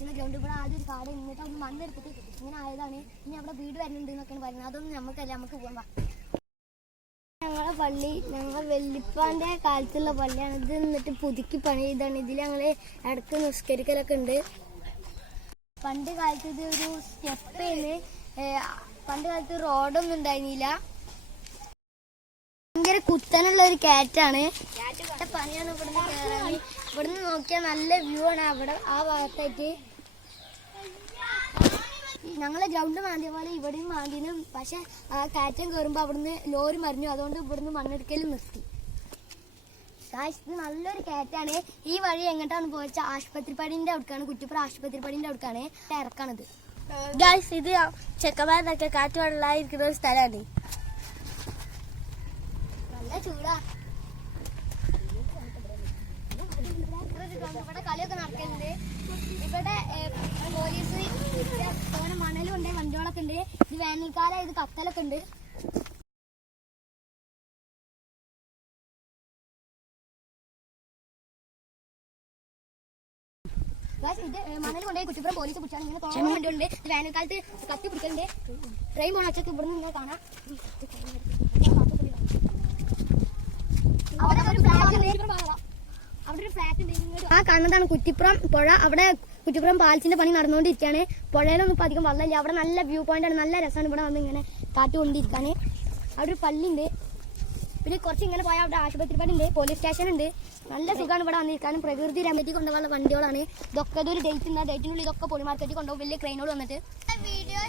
കളിക്കുന്ന ഗ്രൗണ്ട് ഇവിടെ ആദ്യം ഒരു കാട് ഇങ്ങോട്ട് ഒന്ന് മണ്ണെടുത്തിട്ട് ഇങ്ങനെ ആയതാണ്. ഇനി അവിടെ വീട് വരുന്നുണ്ട് എന്നൊക്കെയാണ് പറയുന്നത്. അതൊന്നും നമുക്കല്ല, നമുക്ക് പോകാം. ഞങ്ങളെ പള്ളി ഞങ്ങൾ വെല്ലിപ്പാന്റെ കാലത്തുള്ള പള്ളിയാണ് ഇത്. എന്നിട്ട് പുതുക്കി പണി ചെയ്താണ്. ഇതിൽ ഞങ്ങൾ ഇടക്ക് നിസ്കരിക്കലൊക്കെ ഉണ്ട്. പണ്ട് കാലത്ത് ഇത് ഒരു സ്റ്റെപ്പേന്ന്. പണ്ട് കാലത്ത് റോഡൊന്നും ഉണ്ടായിരുന്നില്ല. ഭയങ്കര കുത്തനുള്ള ഒരു കാറ്റാണ്. പണിയാണ് ഇവിടുന്ന് കയറാൻ. ഇവിടുന്ന് നോക്കിയാൽ നല്ല വ്യൂ ആണ് അവിടെ ആ ഭാഗത്തായിട്ട്. ഞങ്ങളെ ഗ്രൗണ്ട് മാന്തിയ പോലെ ഇവിടെയും മാന്തിനും. പക്ഷെ ആ കാറ്റം കയറുമ്പോൾ അവിടുന്ന് ലോറി മറിഞ്ഞു. അതുകൊണ്ട് ഇവിടുന്ന് മണ്ണെടുക്കലും നിർത്തി. ഇത് നല്ലൊരു കാറ്റാണ്. ഈ വഴി എങ്ങോട്ടാണ് പോയിച്ചാൽ ആശുപത്രിപ്പടിന്റെ അവിടേക്കാണ്. കുറ്റിപ്പുറം ആശുപത്രിപ്പടിന്റെ അവിടേക്കാണ് ഇറക്കാണത്. ഗൈസ് ഇത് ചെക്കന്മാരിലൊക്കെ കാറ്റ് വെള്ളമായിരിക്കുന്ന ഒരു സ്ഥലമാണ്. നല്ല ചൂടാ. ഇവിടെ കളിയൊക്കെ നടക്കുന്നുണ്ട്. ഇവിടെ പോലീസ് തോനെ മണലും ഉണ്ട്, വണ്ടികളൊക്കെ ഉണ്ട്. ഇത് വേനൽക്കാലം ഇത് കത്തലൊക്കെ ഉണ്ട്. ഇത് മണൽ കൊണ്ടുപോയി കുറ്റിപ്പുറം പോലീസ് പിടിച്ചാണ്. ഇങ്ങനെ തോനെ വണ്ടികളുണ്ട്. ഇത് വേനൽക്കാലത്ത് കത്തി പിടിക്കലുണ്ട്. ട്രെയിൻ പോണ ഒച്ചക്ക് ഇവിടെ നിന്ന് കാണാം. അവിടെ ഒരു ഫ്ലാറ്റ് ഉണ്ട്. ആ കാണുന്നതാണ് കുറ്റിപ്പുറം പുഴ. അവിടെ കുറ്റിപ്പുറം പാലത്തിന്റെ പണി നടന്നുകൊണ്ടിരിക്കുകയാണ്. പുഴയിലൊന്നും ഇപ്പം അധികം വെള്ളമില്ല. അവിടെ നല്ല വ്യൂ പോയിന്റ് ആണ്. നല്ല രസമാണ് ഇവിടെ വന്ന് ഇങ്ങനെ കാറ്റ് കൊണ്ടിരിക്കാന്. അവിടെ ഒരു പള്ളി ഉണ്ട്. പിന്നെ കുറച്ച് ഇങ്ങനെ പോയാൽ അവിടെ ആശുപത്രിപ്പടി ഉണ്ട്, പോലീസ് സ്റ്റേഷൻ ഉണ്ട്. നല്ല സുഖമാണ് ഇവിടെ വന്നിരിക്കാനും. പ്രകൃതി രമതി കൊണ്ടുപോകാനുള്ള വണ്ടികളാണ് ഇതൊക്കെ. ഇതൊരു ഡേറ്റ് ഉണ്ട്. ആ ഡേറ്റിനുള്ളിൽ ഇതൊക്കെ പൊളി മാർക്കറ്റിൽ കൊണ്ടുപോകും വലിയ ക്രെയിനോട് വന്നിട്ട്. വീഡിയോ